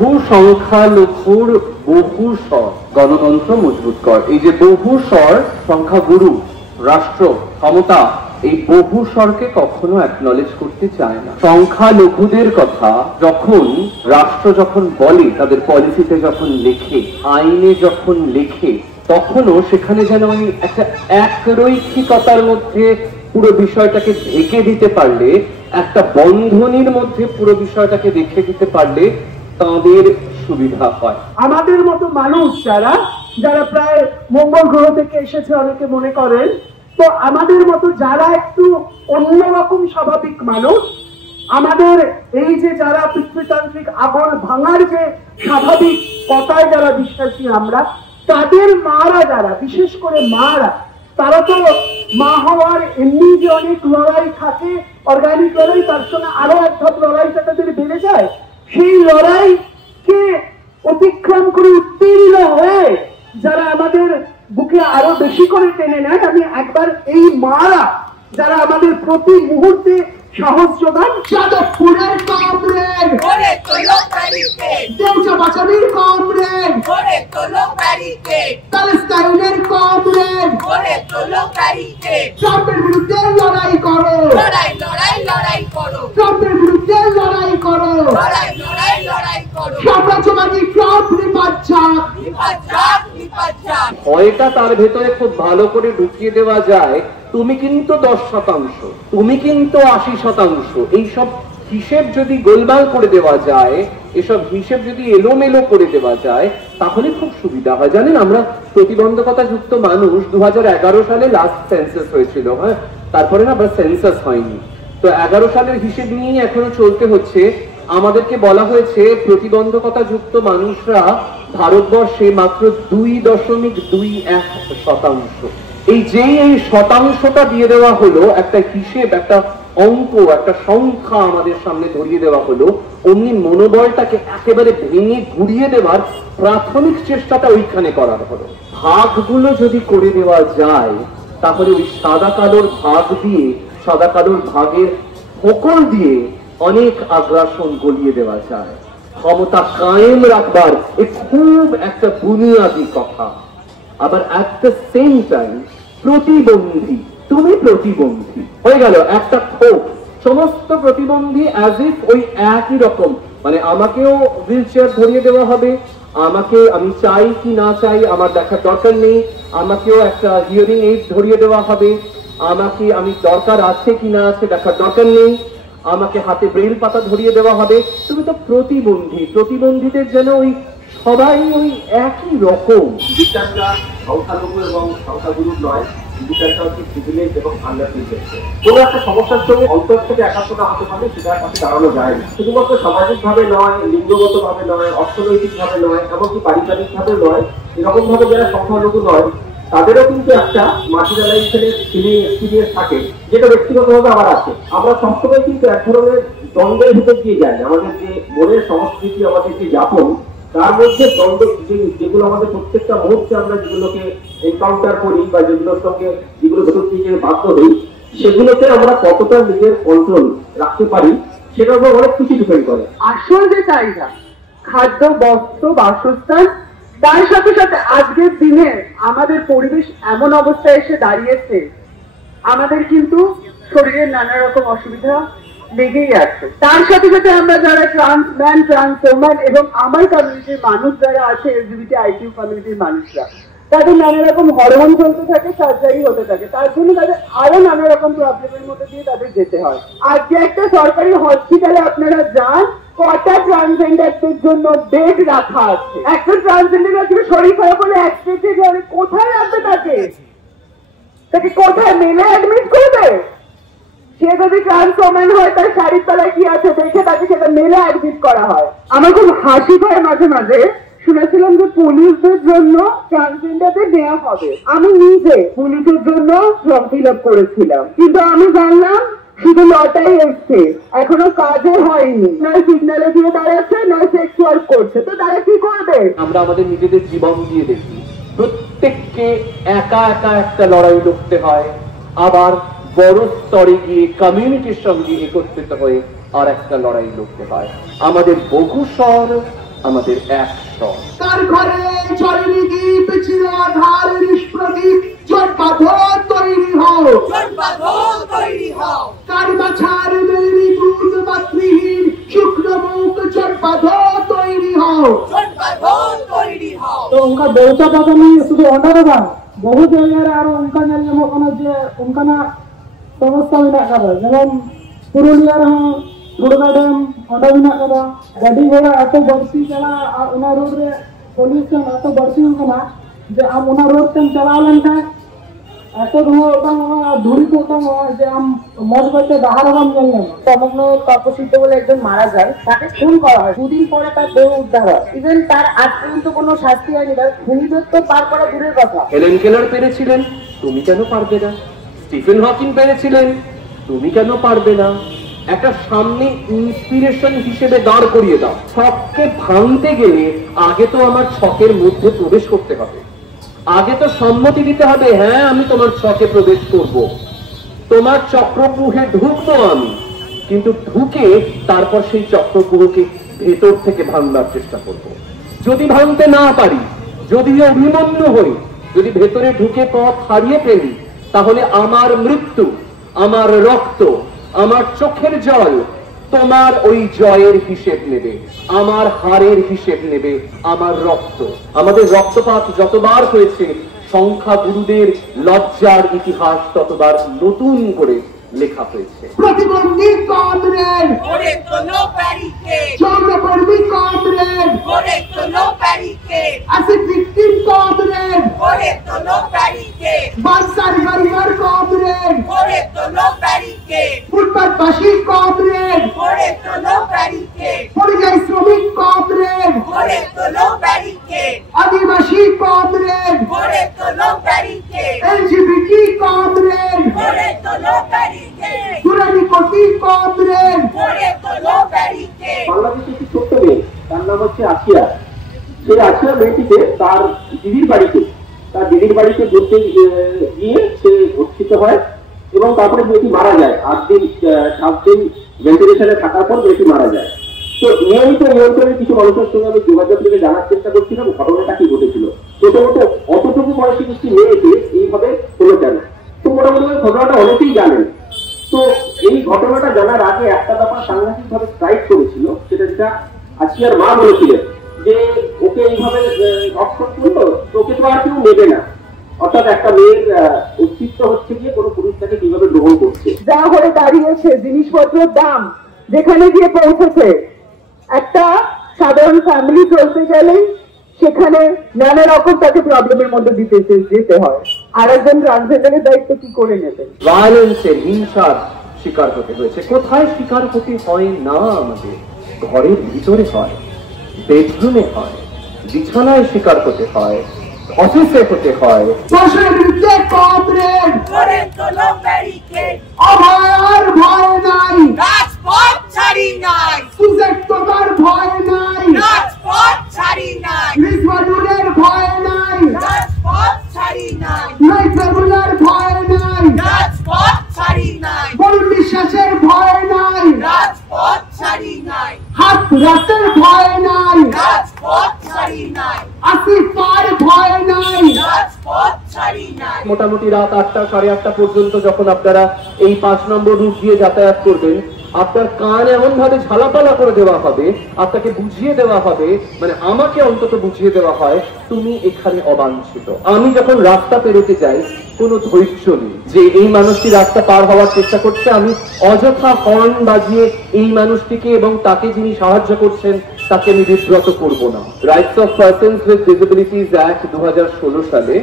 বহু সংখ্যালঘুর বহু স্বর গণতন্ত্র মজবুত কর। এই যে বহু স্বর, সংখ্যাগুরু, রাষ্ট্র, ক্ষমতা, এই বহু স্বরকে কখনো অ্যাকনলেজ করতে চায় না। সংখ্যালঘুদের কথা যখন রাষ্ট্র যখন বলে, তাদের পলিসিতে যখন লেখে, আইনে যখন লেখে, তখনও সেখানে যেন ওই একটা একরৈখিকতার মধ্যে পুরো বিষয়টাকে ঢেকে দিতে পারলে, একটা বন্ধনীর মধ্যে পুরো বিষয়টাকে রেখে দিতে পারলে তাদের সুবিধা হয়। আমাদের মতো মানুষ যারা যারা প্রায় মঙ্গল গ্রহ থেকে এসেছে অনেকে মনে করেন, তো আমাদের মতো যারা একটু অন্যরকম স্বাভাবিক মানুষ, আমাদের এই যে যারা পিতৃতান্ত্রিক আগল ভাঙার যে স্বাভাবিক কথায় যারা বিশ্বাসী আমরা, তাদের মারা যারা, বিশেষ করে মারা, তারা তো মা হওয়ার এমনি যে অনেক লড়াই থাকে, অর্গানিক লড়াই, তার সঙ্গে আরো এক ধাপ লড়াইটা তাদের বেড়ে যায়। সেই লড়াইকে অতিক্রম করে উত্তীর্ণ হয়ে যারা আমাদের বুকে আরো বেশি করে টেনে নেন, আমি একবার এই মারা যারা আমাদের প্রতি মুহূর্তে সাহস যোগান, যাদবপুরের কমরেড, দেউচা বাচাবির কমরেড, প্যালেস্টাইনের কমরেড, ট্রাম্পের বিরুদ্ধে লড়াই করো, ট্রাম্পের বিরুদ্ধে লড়াই করো, সাম্রাজ্যবাদী ট্রাম্প ভয়টা তার ভেতরে খুব ভালো করে ঢুকিয়ে দেওয়া যায়। তুমি কিন্তু 10%, তুমি কিন্তু 80%, এইসব হিসেব যদি গোলমাল করে দেওয়া যায়, এসব হিসেব যদি এলোমেলো করে দেওয়া যায়, তাহলে খুব সুবিধা হয়। জানেন, আমরা প্রতিবন্ধকতা যুক্ত মানুষ 2011 সালে লাস্ট সেন্সাস হয়েছিল, হ্যাঁ, তারপরে না আবার সেন্সাস হয়নি। তো 11 সালের হিসেব নিয়ে এখনো চলতে হচ্ছে। আমাদেরকে বলা হয়েছে প্রতিবন্ধকতা যুক্ত মানুষরা ভারতবর্ষে মাত্র 2.21%। এই যে এই শতাংশটা দিয়ে দেওয়া হলো, একটা হিসেব, একটা অঙ্ক, একটা সংখ্যা আমাদের সামনে ধরিয়ে দেওয়া হলো, অমনি মনোবলটাকে একেবারে ভেঙে ঘুরিয়ে দেওয়ার প্রাথমিক চেষ্টাটা ওইখানে করার হলো। ভাগগুলো যদি করে দেওয়া যায়, তাহলে ওই সাদা কালোর ভাগ দিয়ে, সাদা কালোর ভাগের ফোকল দিয়ে অনেক আগ্রাসন গলিয়ে দেওয়া যায়। ক্ষমতা কায়েম রাখবার এ খুব একটা বুনিয়াদী কথা। আবার অ্যাট দ্য সেম টাইম প্রতিবন্ধী, তুমি প্রতিবন্ধী হয়ে গেল একটা ক্ষোভ। সমস্ত প্রতিবন্ধী অ্যাজ ইফ ওই একই রকম, মানে আমাকেও হুইল চেয়ার ধরিয়ে দেওয়া হবে, আমাকে আমি চাই কি না চাই আমার দেখার দরকার নেই, আমাকেও একটা হিয়ারিং এইড ধরিয়ে দেওয়া হবে, আমাকে আমি দরকার আছে কি না আছে দেখার দরকার নেই, আমাকে হাতে ব্রেল পাতা ধরিয়ে দেওয়া হবে। তুমি তো প্রতিবন্ধী, প্রতিবন্ধীদের যেন ওই সবাই ওই একই রকম। বিচারটা সংখ্যালঘু এবং সংখ্যাগুরু নয়, বিচারটা হচ্ছে প্রিভিলেজ এবং আন্ডার প্রিভিলেজ। কোনো একটা সমস্যার সঙ্গে অন্তর থেকে একাত্মতা হতে পারে, সেটার কাছে দাঁড়ানো যায় না। শুধুমাত্র সামাজিক ভাবে নয়, লিঙ্গগত ভাবে নয়, অর্থনৈতিক ভাবে নয়, এমনকি পারিবারিক ভাবে নয়, এরকম ভাবে যারা সংখ্যালঘু নয়, তাদেরও কিন্তু একটা মার্জিনালাইজেশনের ফিলিং এক্সপিরিয়েন্স থাকে, যেটা ব্যক্তিগতভাবে আবার আছে। আমরা সবসময় কিন্তু এক ধরনের দ্বন্দ্বের ভিতর দিয়ে যাই। আমাদের যে মনের সংস্কৃতি, আমাদের যে যাপন, তার মধ্যে দ্বন্দ্ব যেগুলো আমাদের প্রত্যেকটা মুহূর্তে আমরা যেগুলোকে এনকাউন্টার করি বা যেগুলোর সঙ্গে যেগুলো ভেতর থেকে বাধ্য হই, সেগুলোতে আমরা কতটা নিজের কন্ট্রোল রাখতে পারি সেটার উপর অনেক কিছু ডিপেন্ড করে। আসল যে চাহিদা, খাদ্য, বস্ত্র, বাসস্থান, তার সাথে সাথে আজকের দিনে আমাদের পরিবেশ এমন অবস্থায় এসে দাঁড়িয়েছে, আমাদের কিন্তু শরীরের নানা রকম অসুবিধা লেগেই আছে। তার সাথে সাথে আমরা যারা ট্রান্সম্যান, ট্রান্সওম্যান এবং আমার কমিউনিটির মানুষ যারা আছে, এলজিবিটি আইকিউ কমিউনিটির মানুষরা, তাদের নানা রকম হরমোন চলতে থাকে, সার্জারি হতে থাকে, তার জন্য তাদের আরো নানা রকম প্রবলেমের মধ্যে দিয়ে তাদের যেতে হয়। আজকে একটা সরকারি হসপিটালে আপনারা যান, কটা ট্রান্সজেন্ডারদের জন্য বেড রাখা আছে। একটা ট্রান্সজেন্ডার আজকে শরীর খারাপ হলে অ্যাক্সিডেন্টে গেলে কোথায় রাখবে তাকে? তাকে কোথায় মেলে অ্যাডমিট করবে? সে যদি ট্রান্সওম্যান হয়, তার শাড়ির তলায় কি আছে দেখে তাকে সেটা মেলে অ্যাডমিট করা হয়। আমার খুব হাসি পায় মাঝে মাঝে, শুনেছিলাম যে পুলিশদের জন্য ট্রান্সজেন্ডারদের দেওয়া হবে। আমি নিজে পুলিশের জন্য ফর্ম ফিল আপ করেছিলাম, কিন্তু আমি জানলাম শুধু লটাই এসছে, এখনো কাজে হয়নি। নয় সিগন্যালে দিয়ে দাঁড়াচ্ছে, নয় সেক্স ওয়ার্ক করছে, তো তারা কি করবে? আমরা আমাদের নিজেদের জীবন দিয়ে দেখি, প্রত্যেককে একা একা একটা লড়াই লড়তে হয়, আবার বড় স্তরে গিয়ে কমিউনিটির সঙ্গে একত্রিত হয়ে আর একটা লড়াই লড়তে হয়। আমাদের বহু স্বর, আমাদের এক স্বর। তার ঘরে চরেনি দ্বীপ ছিল আধার নিষ্প্রদীপ, জোট বাঁধো তৈরি হও, জোট বাঁধো তৈরি হও। কার বাছার মেলেনি দুধ মাতৃহীন শুকনো মুখ, জোট বাঁধো তৈরি হও, জোট বাঁধো তৈরি হও। तो उनका बेवचा पता नहीं शुद्ध अंडा का बहु जगह और उनका उनका समस्या में जेमन पुरुलिया गुड़गा डैम गाड़ी घोड़ा एत बढ़ती चला रोड रे पॉल्यूशन एत बढ़ती जे आम रोड से चला लेना एत धूड़ी को जे आम मज करते बाहर हम जान সমগ্র তপসিদ্ধ বলে একজন মারা যান, তাকে খুন করা হয়, দুদিন পরে তার দেহ উদ্ধার হয়। ইভেন তার আজ পর্যন্ত কোনো শাস্তি হয়নি, তার খুনিদের তো পার করা দূরের কথা। হেলেন কেলার পেরেছিলেন, তুমি কেন পারবে না? স্টিফেন হকিং পেরেছিলেন, তুমি কেন পারবে না? একটা সামনে ইন্সপিরেশন হিসেবে দাঁড় করিয়ে দাও। ছককে ভাঙতে গেলে আগে তো আমার ছকের মধ্যে প্রবেশ করতে হবে, আগে তো সম্মতি দিতে হবে, হ্যাঁ আমি তোমার ছকে প্রবেশ করব, তোমার চক্রব্যূহে ঢুকবো আমি, কিন্তু ঢুকে তারপর সেই চক্রব্যূহকে ভেতর থেকে ভাঙবার চেষ্টা করব। যদি ভাঙতে না পারি, যদি অভিমন্যু হই, যদি ভেতরে ঢুকে পথ হারিয়ে ফেলি, তাহলে আমার মৃত্যু, আমার রক্ত, আমার চোখের জল তোমার ওই জয়ের হিসেব নেবে, আমার হারের হিসেব নেবে আমার রক্ত। আমাদের রক্তপাত যতবার হয়েছে, সংখ্যা গুরুদের লজ্জার ইতিহাস ততবার নতুন করে লেখা হয়েছে। প্রতিবন্ধী কমরেড ওরে কোনো ব্যারিকেড, চন্দ্রকর্মী কমরেড ওরে কোনো ব্যারিকেড, অ্যাসিড ভিকটিম কমরেড ওরে কোনো ব্যারিকেড, বাস সার্ভাইভার কমরেড ওরে কোনো ব্যারিকেড, ফুটপাথবাসী কমরেড ওরে কোনো ব্যারিকেড, পরিযায়ী শ্রমিক কমরেড ওরে কোনো ব্যারিকেড, আদিবাসী কমরেড ওরে কোনো ব্যারিকেড, এলজিবিটি কমরেড ওরে কোনো ব্যারিকেড, বাংলাদেশে একটি ছোট্ট মেয়ে, তার নাম হচ্ছে আসিয়া। সেই আসিয়া মেয়েটিকে তার দিদির বাড়িতে ঘুরতে গিয়ে সে ভর্তিত হয় এবং তারপরে মেয়েটি মারা যায়। 8 দিন 7 দিন ভেন্টিলেশনে থাকার পর মেয়েটি মারা যায়। তো নিয়মিত নিয়ন্ত্রণের কিছু মানুষের সঙ্গে আমি যোগাযোগ থেকে জানার চেষ্টা করছিলাম ঘটনাটা কি ঘটেছিল। প্রথমত অতটুকু বয়সী একটি মেয়েকে এইভাবে হলো কেন? তো মোটামুটি ঘটনাটা অনেকেই জানেন। তো এই ঘটনাটা জানার আগে একটা ব্যাপার সাংঘাতিক ভাবে স্ট্রাইক করেছিল, সেটা যেটা আসিয়ার মা বলেছিলেন যে ওকে এইভাবে ধর্ষণ করলো, তোকে তো আর কেউ নেবে না। অর্থাৎ একটা মেয়ের অস্তিত্ব হচ্ছে গিয়ে কোনো পুরুষ তাকে কিভাবে গ্রহণ করছে। যা হয়ে দাঁড়িয়েছে জিনিসপত্রের দাম যেখানে গিয়ে পৌঁছেছে, একটা সাধারণ ফ্যামিলি চলতে গেলে সেখানে নানা রকম তাকে প্রবলেমের মধ্যে যেতে হয়। আর একজন ট্রান্সজেন্ডারের দায়িত্ব কি করে নেবেন? ভায়োলেন্সের, হিংসার শিকার হতে হয়েছে। কোথায় শিকার হতে হয় না? আমাদের ঘরের ভিতরে হয়, বেডরুমে হয়, বিছানায় শিকার হতে হয়, অফিসে হতে হয়। অভয়ার ভয় নাই, রাজপথ ছাড়ি নাই, সুজেক্ততার ভয় নাই, রাজপথ ছাড়ি নাই, রিজওয়ানুরের ভয় নাই, রাজপথ ছাড়ি নাই, নৈফেবুলার ভয় নাই, রাজপথ ছাড়ি নাই, বরুণ বিশ্বাসের ভয় নাই, রাজপথ ছাড়ি নাই, হাত রাতের ভয় নাই, রাজপথ ছাড়ি নাই, আসিফার ভয় নাই, রাজপথ ছাড়ি নাই। মোটামুটি রাত 8টা 8:30 পর্যন্ত যখন আপনারা এই 5 নম্বর রুট দিয়ে যাতায়াত করবেন, আপনার কান এমন ভাবে ঝালাপালা করে দেওয়া হবে, আপনাকে বুঝিয়ে দেওয়া হবে, মানে আমাকে অন্তত বুঝিয়ে দেওয়া হয় তুমি এখানে অবাঞ্ছিত। আমি যখন রাস্তা পেরোতে যাই কোনো ধৈর্য নেই যে এই মানুষটি রাস্তা পার হওয়ার চেষ্টা করছে, আমি অযথা হর্ন বাজিয়ে এই মানুষটিকে এবং তাকে যিনি সাহায্য করছেন তাকে আমি বিব্রত করব না। Rights of persons with disabilities act 2016 সালে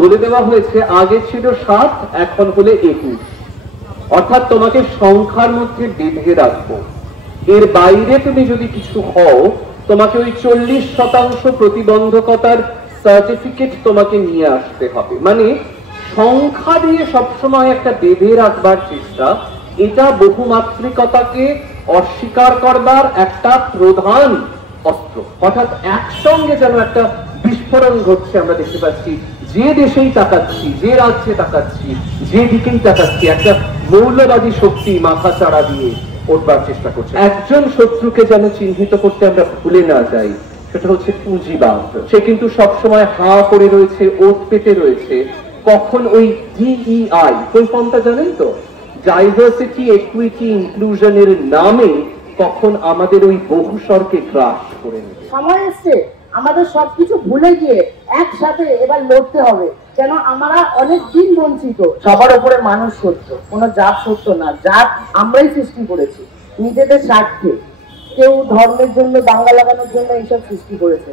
বলে দেওয়া হয়েছে আগে ছিল 7, এখন হলে 21। অর্থাৎ তোমাকে সংখ্যার মধ্যে বেঁধে রাখবো, এর বাইরে তুমি যদি কিছু হও তোমাকে ওই 40% প্রতিবন্ধকতার সার্টিফিকেট তোমাকে নিয়ে আসতে হবে। মানে সংখ্যা দিয়ে সবসময় একটা বেঁধে রাখবার চেষ্টা, এটা বহুমাত্রিকতাকে অস্বীকার করবার একটা প্রধান অস্ত্র। অর্থাৎ একসঙ্গে যেন একটা বিস্ফোরণ ঘটছে আমরা দেখতে পাচ্ছি, যে দেশেই তাকাচ্ছি, যে রাজ্যে তাকাচ্ছি, যে দিকেই তাকাচ্ছি, একটা মৌলবাদী শক্তি মাথা চাড়া দিয়ে উঠবার চেষ্টা করছে। একজন শত্রুকে যেন চিহ্নিত করতে আমরা ভুলে না যাই। সেটা হচ্ছে পুঁজিবাদ। সে কিন্তু সবসময় হা করে রয়েছে, ওত পেতে রয়েছে, কখন ওই DEI ফুল ফর্মটা জানেন তো, ডাইভার্সিটি ইকুইটি ইনক্লুশনের নামে কখন আমাদের ওই বহুস্বরকে গ্রাস করে নেবে। সময় এসছে আমাদের সবকিছু ভুলে গিয়ে একসাথে এবার লড়তে হবে, কেন আমরা অনেক দিন বঞ্চিত। সবার উপরে মানুষ সত্য, কোনো জাত সত্য না, জাত আমরাই সৃষ্টি করেছি নিজেদের স্বার্থে। কেউ ধর্মের জন্য, দাঙ্গা লাগানোর জন্য এইসব সৃষ্টি করেছে।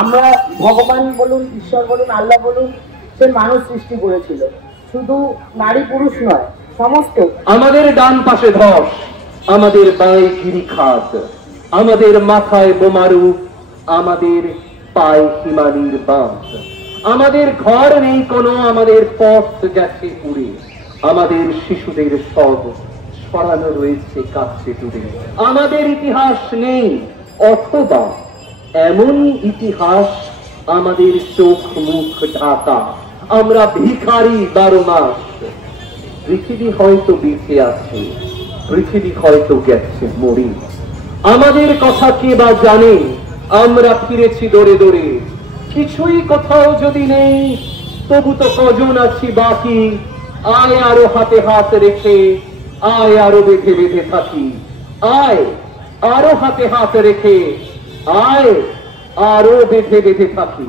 আমরা ভগবান বলুন, ঈশ্বর বলুন, আল্লাহ বলুন, সে মানুষ সৃষ্টি করেছিল, শুধু নারী পুরুষ নয়, সমস্ত। আমাদের ডান পাশে ধস, আমাদের বাঁয়ে গিরিখাত, আমাদের মাথায় বোমারু, আমাদের পায়ে হিমালয়ের বাঁধ, আমাদের ঘর নেই কোনো, আমাদের পথ গেছে উড়ে, আমাদের শিশুদের সব ছড়ানো রয়েছে কাছে দূরে। আমাদের ইতিহাস নেই, অথবা এমনই ইতিহাস আমাদের চোখ মুখ ঢাকা, আমরা ভিখারি 12 মাস। পৃথিবী হয়তো বেঁচে আছে, পৃথিবী হয়তো গেছে মরে, আমাদের কথা কে বা জানে, আমরা ফিরেছি দৌড়ে দৌড়ে। কিছুই কোথাও যদি নেই, তবু তো কজন আছি বাকি, আয় আরো হাতে হাত রেখে, আয় আরো বেঁধে বেঁধে থাকি, আয় আরো হাতে হাত রেখে, আয় আরো বেঁধে বেঁধে থাকি।